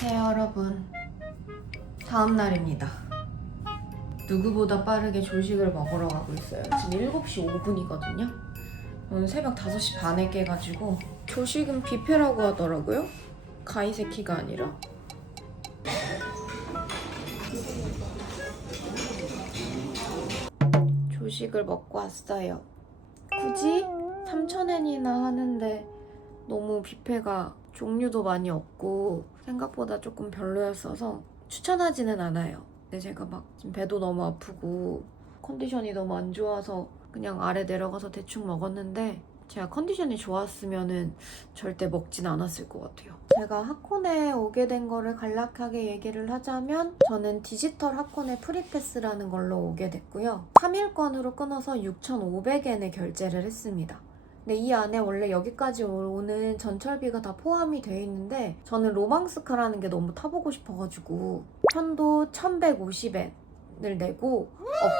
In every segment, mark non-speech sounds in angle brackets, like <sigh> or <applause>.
안녕하세요 여러분. 다음 날입니다. 누구보다 빠르게 조식을 먹으러 가고 있어요. 지금 7시 5분이거든요. 오늘 새벽 5시 반에 깨가지고 조식은 뷔페라고 하더라고요. 가이세키가 아니라. 조식을 먹고 왔어요. 굳이 3,000엔이나 하는데 너무 뷔페가 종류도 많이 없고 생각보다 조금 별로였어서 추천하지는 않아요. 근데 제가 막 배도 너무 아프고 컨디션이 너무 안 좋아서 그냥 아래 내려가서 대충 먹었는데 제가 컨디션이 좋았으면은 절대 먹진 않았을 것 같아요. 제가 하코네 오게 된 거를 간략하게 얘기를 하자면 저는 디지털 하코네 프리패스라는 걸로 오게 됐고요. 3일권으로 끊어서 6,500엔에 결제를 했습니다. 근데 이 안에 원래 여기까지 오는 전철비가 다 포함이 돼 있는데 저는 로망스카라는 게 너무 타보고 싶어가지고 편도 1150엔을 내고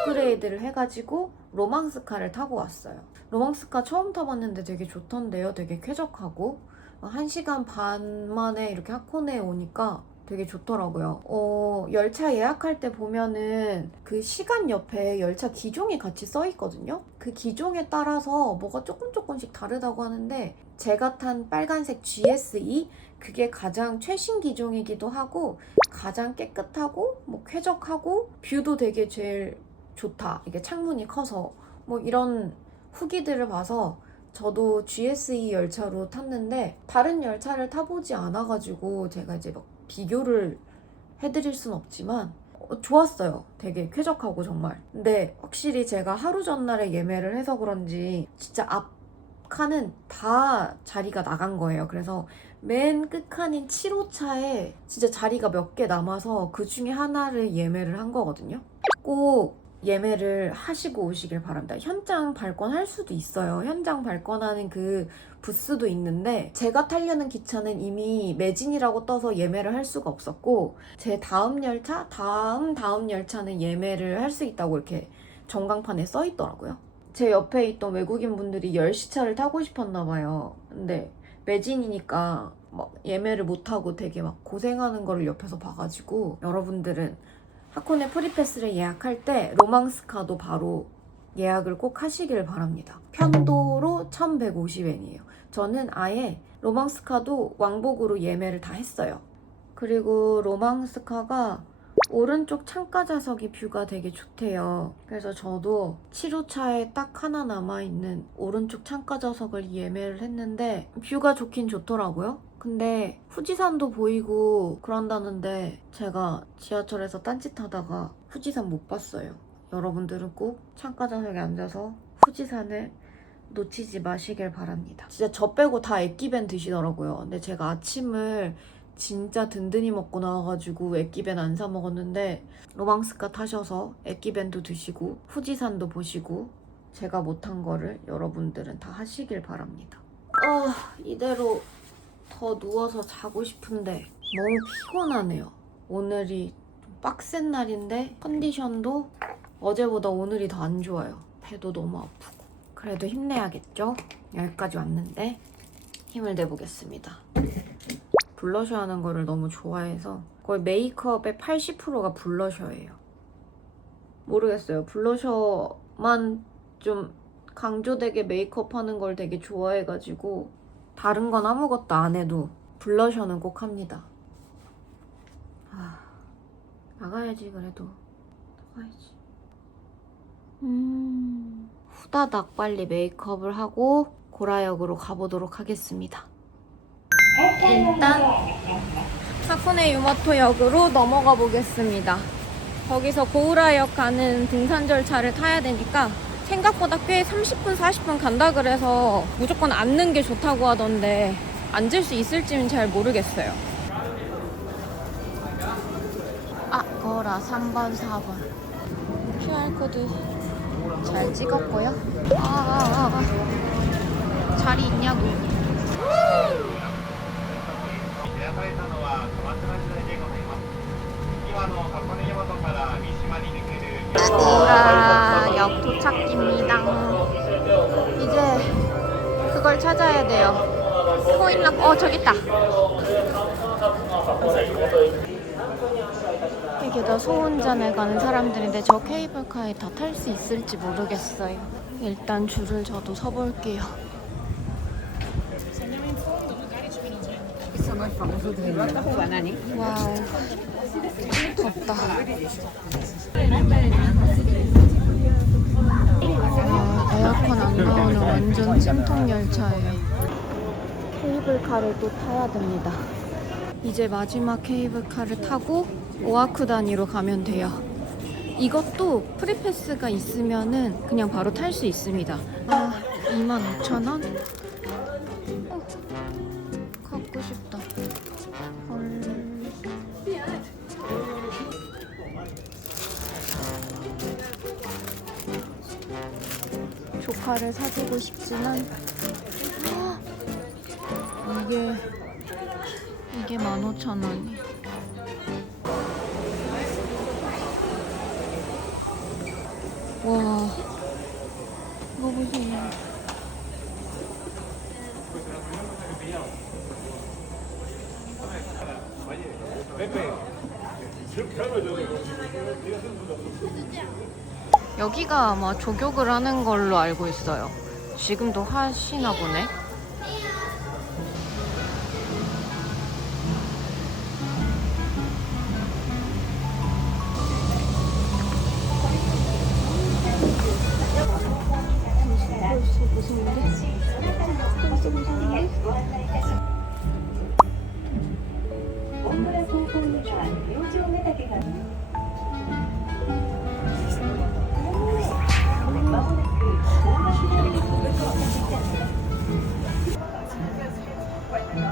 업그레이드를 해가지고 로망스카를 타고 왔어요. 로망스카 처음 타봤는데 되게 좋던데요. 되게 쾌적하고 1시간 반 만에 이렇게 하코네에 오니까 되게 좋더라고요. 어, 열차 예약할 때 보면은 그 시간 옆에 열차 기종이 같이 써 있거든요. 그 기종에 따라서 뭐가 조금 조금씩 다르다고 하는데 제가 탄 빨간색 GSE 그게 가장 최신 기종이기도 하고 가장 깨끗하고 뭐 쾌적하고 뷰도 되게 제일 좋다. 이게 창문이 커서 뭐 이런 후기들을 봐서 저도 GSE 열차로 탔는데 다른 열차를 타보지 않아가지고 제가 이제 막 비교를 해드릴 순 없지만 어, 좋았어요. 되게 쾌적하고 정말. 근데 확실히 제가 하루 전날에 예매를 해서 그런지 진짜 앞 칸은 다 자리가 나간 거예요. 그래서 맨 끝칸인 7호차에 진짜 자리가 몇 개 남아서 그 중에 하나를 예매를 한 거거든요. 꼭 예매를 하시고 오시길 바랍니다. 현장 발권할 수도 있어요. 현장 발권하는 그 부스도 있는데 제가 타려는 기차는 이미 매진이라고 떠서 예매를 할 수가 없었고 제 다음 열차, 다음 다음 열차는 예매를 할 수 있다고 이렇게 전광판에 써 있더라고요. 제 옆에 있던 외국인 분들이 10시차를 타고 싶었나 봐요. 근데 매진이니까 막 예매를 못 하고 되게 막 고생하는 거를 옆에서 봐가지고 여러분들은 하코네 프리패스를 예약할 때 로망스카도 바로 예약을 꼭 하시길 바랍니다. 편도로 1150엔이에요. 저는 아예 로망스카도 왕복으로 예매를 다 했어요. 그리고 로망스카가 오른쪽 창가 좌석이 뷰가 되게 좋대요. 그래서 저도 7호차에 딱 하나 남아있는 오른쪽 창가 좌석을 예매를 했는데 뷰가 좋긴 좋더라고요. 근데 후지산도 보이고 그런다는데 제가 지하철에서 딴짓하다가 후지산 못 봤어요. 여러분들은 꼭 창가 좌석에 앉아서 후지산을 놓치지 마시길 바랍니다. 진짜 저 빼고 다 액기벤 드시더라고요. 근데 제가 아침을 진짜 든든히 먹고 나와가지고 액기벤 안 사 먹었는데 로망스카 타셔서 액기벤도 드시고 후지산도 보시고 제가 못한 거를 여러분들은 다 하시길 바랍니다. 아 이대로 더 누워서 자고 싶은데 너무 피곤하네요. 오늘이 좀 빡센 날인데 컨디션도 어제보다 오늘이 더 안 좋아요. 배도 너무 아프고. 그래도 힘내야겠죠? 여기까지 왔는데 힘을 내보겠습니다. 블러셔 하는 거를 너무 좋아해서 거의 메이크업의 80%가 블러셔예요. 모르겠어요. 블러셔만 좀 강조되게 메이크업 하는 걸 되게 좋아해가지고 다른 건 아무것도 안 해도 블러셔는 꼭 합니다. 아, 나가야지 그래도 나가야지. 음, 후다닥 빨리 메이크업을 하고 고라역으로 가보도록 하겠습니다. 일단 하코네 유마토역으로 넘어가 보겠습니다. 거기서 고우라역 가는 등산 절차를 타야 되니까 생각보다 꽤 30분, 40분 간다 그래서 무조건 앉는 게 좋다고 하던데 앉을 수 있을지는 잘 모르겠어요. 아, 거라 3번, 4번. QR코드 잘 찍었고요. 아, 아, 아. 아. 자리 있냐고. 우라 역 도착입니다. 이제 그걸 찾아야 돼요. 코인락, 어, 저기 있다. 이게 다 소운전에 가는 사람들인데 저 케이블카에 다 탈 수 있을지 모르겠어요. 일단 줄을 저도 서볼게요. 와우, 덥다. 와, 에어컨 안 나오는 완전 찜통 열차예요. 케이블카를 또 타야 됩니다. 이제 마지막 케이블카를 타고 오아쿠다니로 가면 돼요. 이것도 프리패스가 있으면은 그냥 바로 탈 수 있습니다. 아, 25,000원? 어, 갖고 싶다. 헐. 조카를 사주고 싶지만 헉! 이게 이게 15,000원이. 와. 이거 보세요. 여기가 아마 조격을 하는 걸로 알고 있어요. 지금도 하시나 보네. 네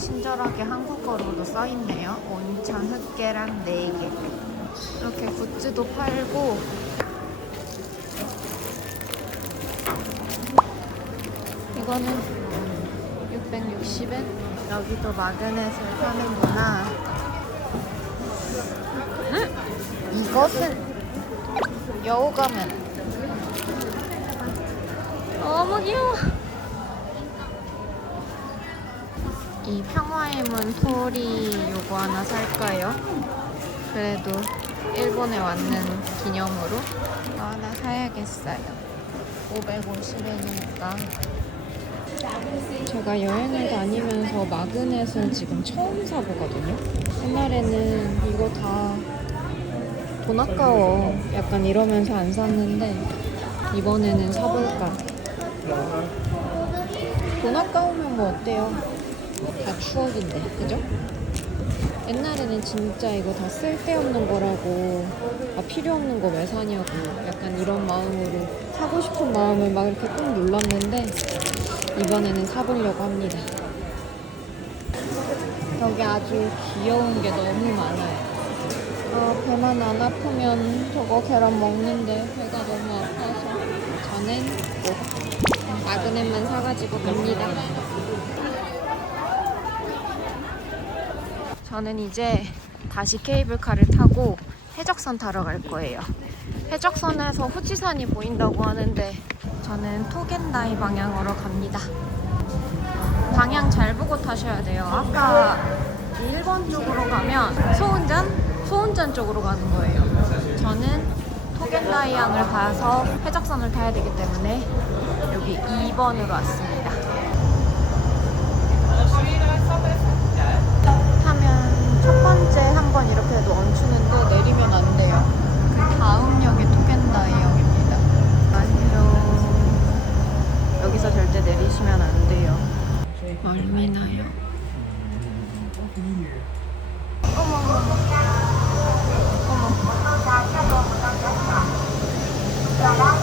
친절하게 한국어로도 써있네요. 온천 흑계란 4개. 이렇게 굿즈도 팔고. 이거는 660엔. 여기도 마그넷을 파는구나. 응? 이것은 여우 가면. 너무 귀여워. 이 평화의 문 토리 요거 하나 살까요? 그래도 일본에 왔는 기념으로 이거 하나 사야겠어요. 550엔이니까. 제가 여행을 다니면서 마그넷은 지금 처음 사보거든요. 옛날에는 이거 다 돈 아까워. 약간 이러면서 안 샀는데 이번에는 사볼까. 돈 아까우면 뭐 어때요? 다 추억인데, 그죠? 옛날에는 진짜 이거 다 쓸데없는 거라고, 아, 필요 없는 거 왜 사냐고, 약간 이런 마음으로 사고 싶은 마음을 막 이렇게 꾹 눌렀는데, 이번에는 사보려고 합니다. 여기 아주 귀여운 게 너무 많아요. 아, 배만 안 아프면 저거 계란 먹는데 배가 너무 아파서 저는 꼭 마그넷만 사가지고 갑니다. 저는 이제 다시 케이블카를 타고 해적선 타러 갈 거예요. 해적선에서 후지산이 보인다고 하는데 저는 토겐다이 방향으로 갑니다. 방향 잘 보고 타셔야 돼요. 아까 1번 쪽으로 가면 소운전, 소운전 쪽으로 가는 거예요. 저는 토겐다이 항을 가서 해적선을 타야 되기 때문에 여기 2번으로 왔습니다. 타면 첫 번째 한 번 이렇게 멈추는데 내리면 안 돼요. 그 다음 역이 토겐다이역입니다. 안녕. 여기서 절대 내리시면 안 돼요. 멀미나요. 한정선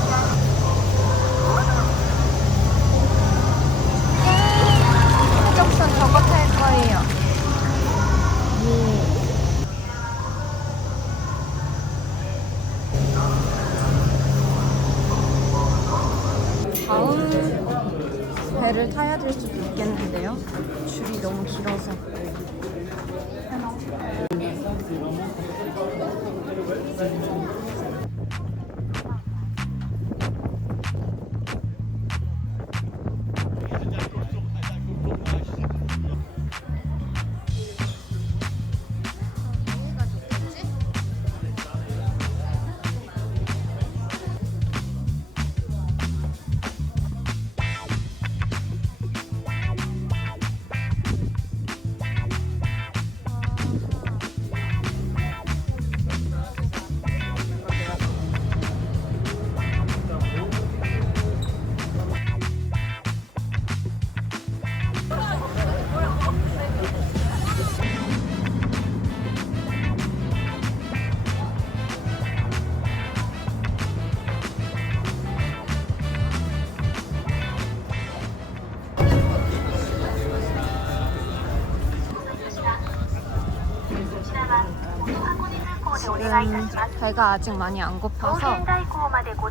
배가 아직 많이 안 고파서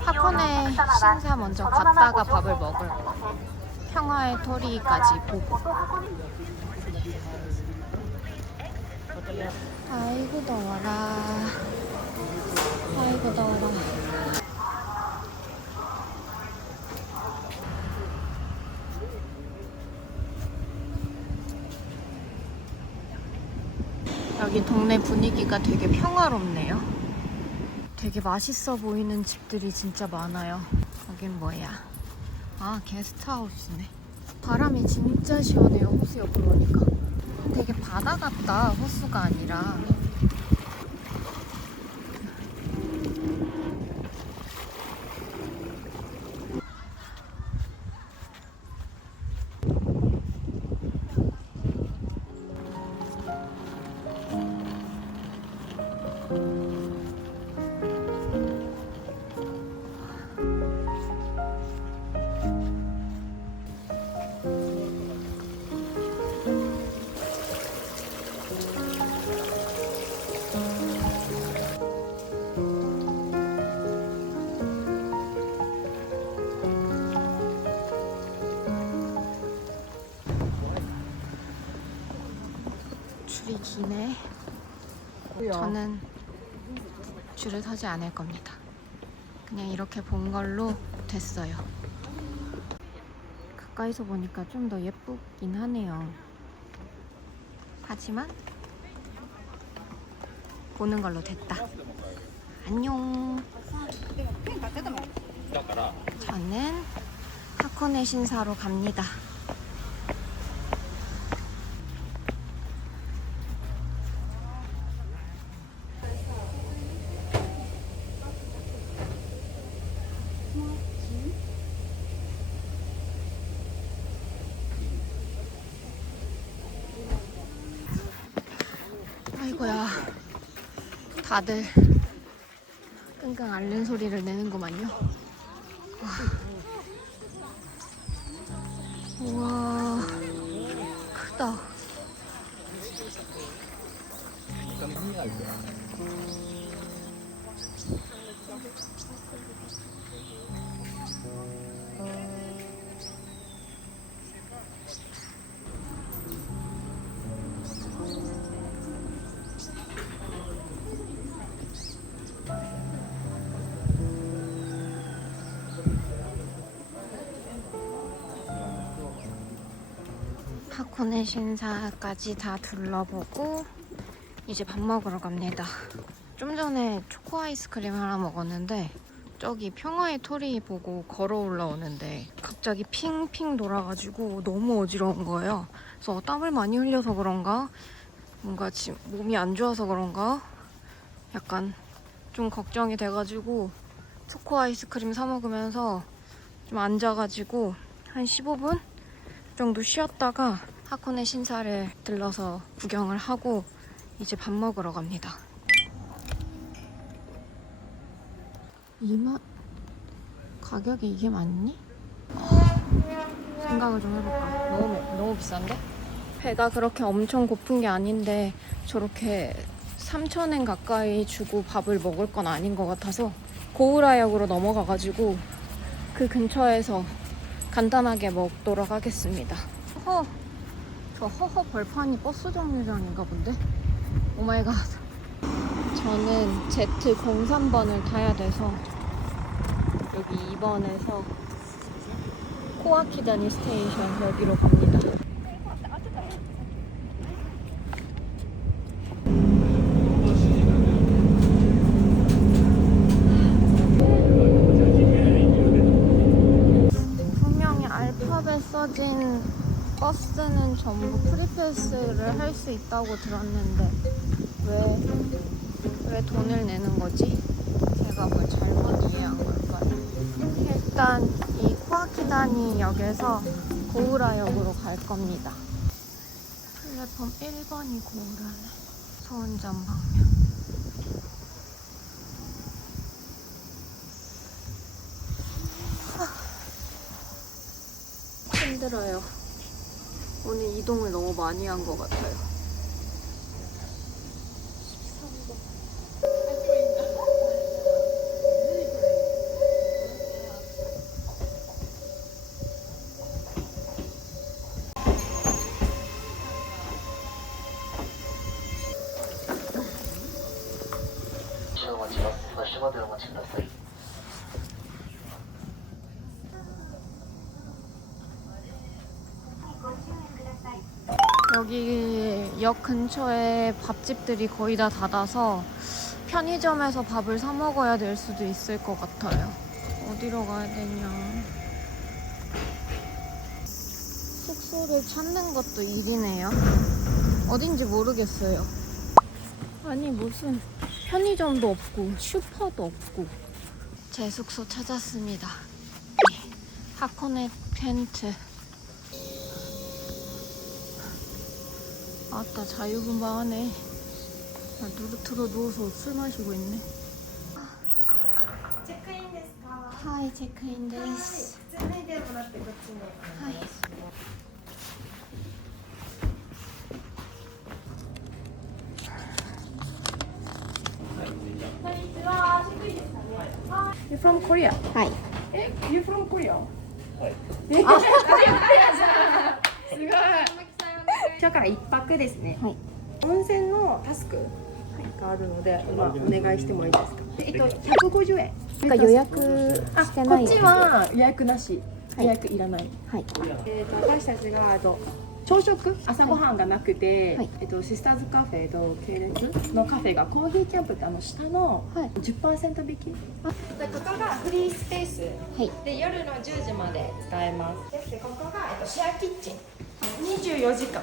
하코네 신사 먼저 갔다가 밥을 먹을 거예요. 평화의 토리까지 보고. 아이고 더워라. 아이고 더워라. 여기 동네 분위기가 되게 평화롭네요. 되게 맛있어 보이는 집들이 진짜 많아요. 여긴 뭐야? 아, 게스트하우스네. 바람이 진짜 시원해요, 호수 옆으로 오니까. 되게 바다 같다, 호수가 아니라. 줄이 기네. 저는 줄을 서지 않을 겁니다. 그냥 이렇게 본 걸로 됐어요. 가까이서 보니까 좀 더 예쁘긴 하네요. 하지만 보는 걸로 됐다. 안녕. 저는 하코네 신사로 갑니다. 아이고야. 다들 끙끙 앓는 소리를 내는구만요. 와. 우와. 크다. 하코네 신사까지 다 둘러보고 이제 밥 먹으러 갑니다. 좀 전에 초코 아이스크림 하나 먹었는데 저기 평화의 토리 보고 걸어 올라오는데 갑자기 핑핑 돌아가지고 너무 어지러운 거예요. 그래서 땀을 많이 흘려서 그런가 뭔가 지금 몸이 안 좋아서 그런가 약간 좀 걱정이 돼가지고 초코 아이스크림 사 먹으면서 좀 앉아가지고 한 15분 정도 쉬었다가 하코네 신사를 들러서 구경을 하고 이제 밥 먹으러 갑니다. 이만 가격이 이게 맞니? 생각을 좀 해볼까? 너무 너무 비싼데? 배가 그렇게 엄청 고픈 게 아닌데 저렇게 3,000엔 가까이 주고 밥을 먹을 건 아닌 것 같아서 고우라역으로 넘어가가지고 그 근처에서 간단하게 먹도록 하겠습니다. 허, 저 허허 벌판이 버스 정류장인가 본데? 오마이갓. 저는 Z03번을 타야 돼서 여기 2번에서 코아키다니 스테이션 여기로 갑니다. 분명히 알파벳 써진 버스는 전부 프리패스를 할 수 있다고 들었는데 왜, 왜 돈을 내는 거지? 제가 뭘 잘못 이해한 걸까요? 일단 이 코아키다니 역에서 고우라역으로 갈 겁니다. 플랫폼 1번이 고우라네. 소운전 방면. 힘들어요. 오늘 이동을 너무 많이 한 것 같아요. 여기 역 근처에 밥집들이 거의 다 닫아서 편의점에서 밥을 사 먹어야 될 수도 있을 것 같아요. 어디로 가야 되냐. 숙소를 찾는 것도 일이네요. 어딘지 모르겠어요. 아니, 무슨 편의점도 없고, 슈퍼도 없고. 제 숙소 찾았습니다. 네, 하코네 텐트. 아따 자유분방하네. 나 누르트로 누워서 술 마시고 있네. チェックインですか。 하이 체크인 데스. 靴脱いでもらってこっちに。はい。 You from Korea? はい。え、You from Korea? <laughs> はい。すごい。 今日から一泊ですね。はい温泉のタスクがあるので、まあお願いしてもいいですか？えっと150円。なんか予約あ、してないこっちは予約なし。はい予約いらない。はい。えっ、と私たちがえっと朝食？朝ごはんがなくて、はいえっとシスターズカフェと系列のカフェがコーヒーキャンプってあの下のはい10%引き。でここがフリースペース。はい。で夜の10時まで使えますでここが、えっと、シェアキッチン24時間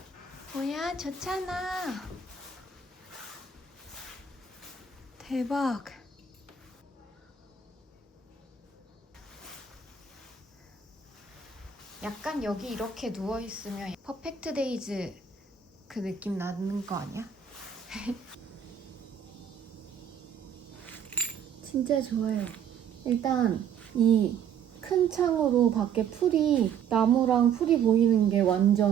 뭐야, 좋잖아. 대박. 약간 여기 이렇게 누워있으면 퍼펙트 데이즈 그 느낌 나는 거 아니야? <laughs> 진짜 좋아요. 일단 이 큰 창으로 밖에 풀이 나무랑 풀이 보이는 게 완전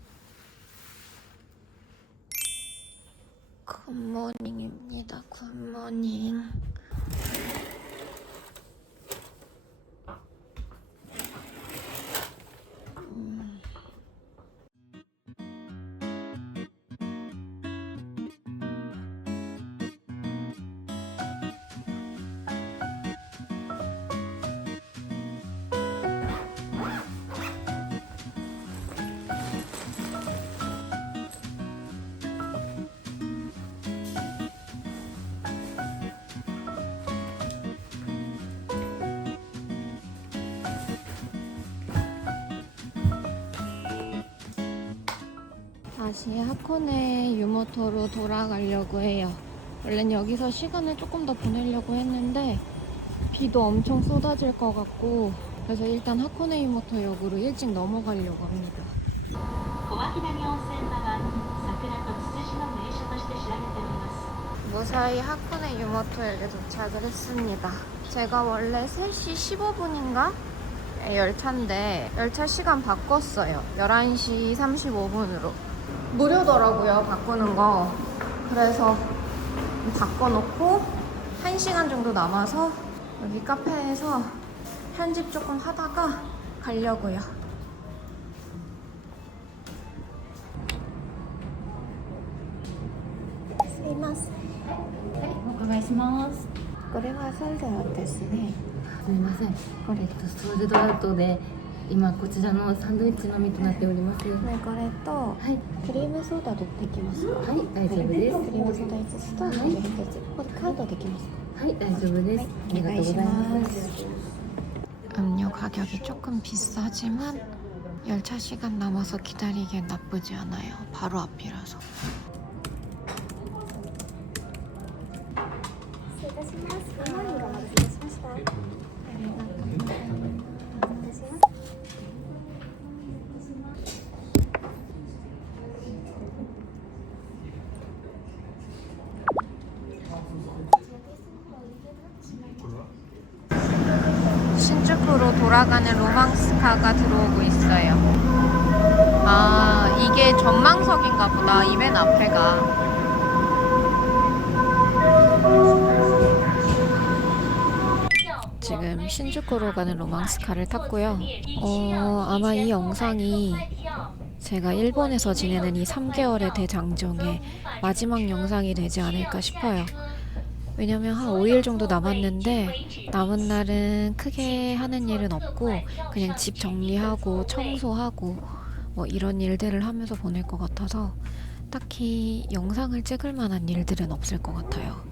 굿모닝입니다. 굿모닝. 다시 하코네 유모토로 돌아가려고 해요. 원래는 여기서 시간을 조금 더 보내려고 했는데 비도 엄청 쏟아질 것 같고 그래서 일단 하코네 유모토 역으로 일찍 넘어가려고 합니다. 무사히 하코네 유모토역에 도착을 했습니다. 제가 원래 3시 15분인가 열차인데 열차 시간 바꿨어요. 11시 35분으로. 무료더라고요, 바꾸는 거. 그래서 바꿔놓고 1시간 정도 남아서 여기 카페에서 편집 조금 하다가 가려고요. すいません。お伺いします。これはサルダーですね。すみません。これとソールドアウトで 今こちらのサンドイッチのみとなっております。はね、これとい、クリームソーダ取ってきますか。はい、大丈夫です。クリームソーダ5つとはいビール1つ。これカードできますか。はい、大丈夫です。ありがとうございます。 음료 가격이 조금 비싸지만 열차 시간 남아서 기다리기엔 나쁘지 않아요. 바로 앞이라서. 신주쿠로 가는 로망스카를 탔고요. 어, 아마 이 영상이 제가 일본에서 지내는 이 3개월의 대장정의 마지막 영상이 되지 않을까 싶어요. 왜냐면 한 5일 정도 남았는데 남은 날은 크게 하는 일은 없고 그냥 집 정리하고 청소하고 뭐 이런 일들을 하면서 보낼 것 같아서 딱히 영상을 찍을 만한 일들은 없을 것 같아요.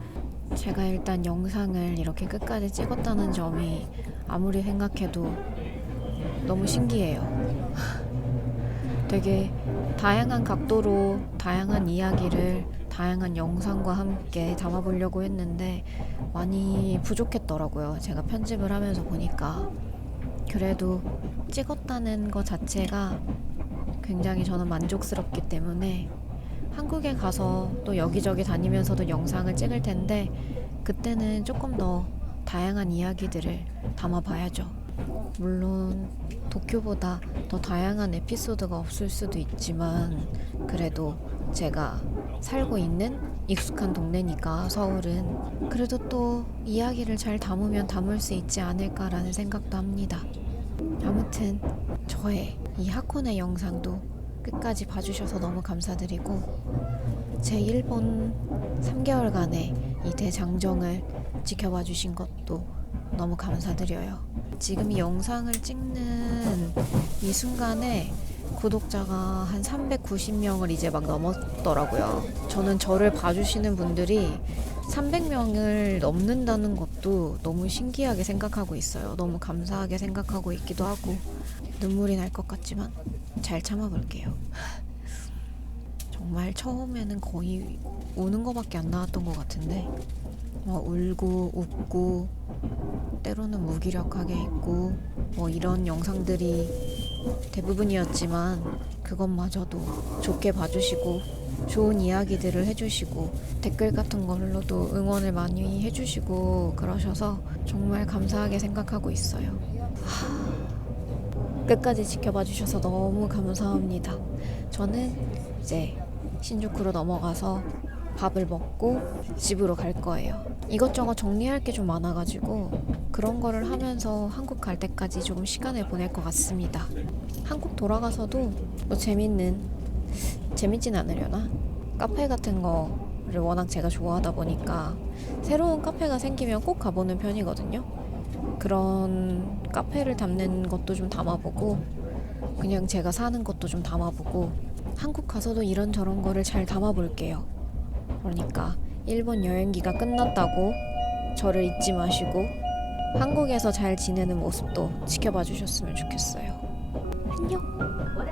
제가 일단 영상을 이렇게 끝까지 찍었다는 점이 아무리 생각해도 너무 신기해요. <laughs> 되게 다양한 각도로 다양한 이야기를 다양한 영상과 함께 담아보려고 했는데 많이 부족했더라고요. 제가 편집을 하면서 보니까. 그래도 찍었다는 것 자체가 굉장히 저는 만족스럽기 때문에 한국에 가서 또 여기저기 다니면서도 영상을 찍을 텐데 그때는 조금 더 다양한 이야기들을 담아봐야죠. 물론 도쿄보다 더 다양한 에피소드가 없을 수도 있지만 그래도 제가 살고 있는 익숙한 동네니까 서울은 그래도 또 이야기를 잘 담으면 담을 수 있지 않을까라는 생각도 합니다. 아무튼 저의 이 하코네 영상도 끝까지 봐주셔서 너무 감사드리고 제 일본 3개월간의 이 대장정을 지켜봐 주신 것도 너무 감사드려요. 지금 이 영상을 찍는 이 순간에 구독자가 한 390명을 이제 막 넘었더라고요. 저는 저를 봐주시는 분들이 300명을 넘는다는 것도 너무 신기하게 생각하고 있어요. 너무 감사하게 생각하고 있기도 하고 눈물이 날 것 같지만 잘 참아볼게요. 정말 처음에는 거의 우는 것밖에 안 나왔던 것 같은데 뭐 울고 웃고 때로는 무기력하게 있고 뭐 이런 영상들이 대부분이었지만 그것마저도 좋게 봐주시고 좋은 이야기들을 해주시고 댓글 같은 걸로도 응원을 많이 해주시고 그러셔서 정말 감사하게 생각하고 있어요. 하, 끝까지 지켜봐 주셔서 너무 감사합니다. 저는 이제 신주쿠로 넘어가서 밥을 먹고 집으로 갈 거예요. 이것저것 정리할 게 좀 많아가지고 그런 거를 하면서 한국 갈 때까지 조금 시간을 보낼 것 같습니다. 한국 돌아가서도 뭐 재밌는 재밌진 않으려나? 카페 같은 거를 워낙 제가 좋아하다 보니까 새로운 카페가 생기면 꼭 가보는 편이거든요. 그런 카페를 담는 것도 좀 담아보고 그냥 제가 사는 것도 좀 담아보고 한국 가서도 이런저런 거를 잘 담아볼게요. 그러니까 일본 여행기가 끝났다고 저를 잊지 마시고 한국에서 잘 지내는 모습도 지켜봐 주셨으면 좋겠어요. 안녕.